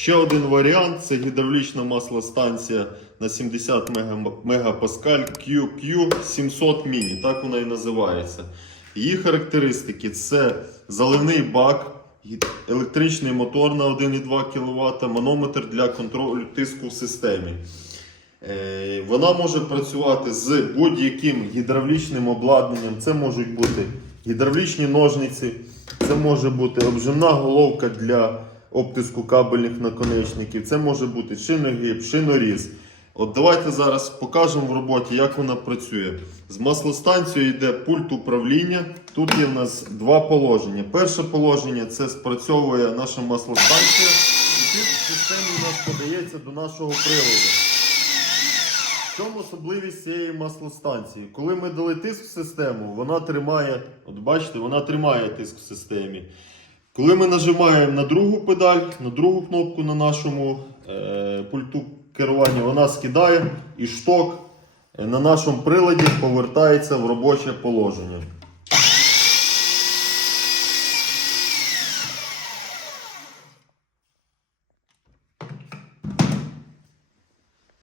Ще один варіант це гідравлічна маслостанція на 70 мега- мегапаскаль QQ 700 Mini, так вона і називається. Її характеристики це заливний бак, електричний мотор на 1,2 кВт, манометр для контролю тиску в системі. Е, Вона може працювати з будь-яким гідравлічним обладнанням. Це можуть бути гідравлічні ножниці, це може бути обжимна головка для обтиску кабельних наконечників, це може бути шиногиб, шиноріз. От давайте зараз покажемо в роботі, як вона працює. З маслостанцією йде пульт управління. Тут є в нас два положення. Перше положення це спрацьовує наша маслостанція, і тиск в системі у нас подається до нашого приладу. В чому особливість цієї маслостанції? Коли ми дали тиск в систему, вона тримає, от бачите, вона тримає тиск в системі. Коли ми нажимаємо на другу педаль, на другу кнопку на нашому е, пульту керування, вона скидає і шток е, на нашому приладі повертається в робоче положення.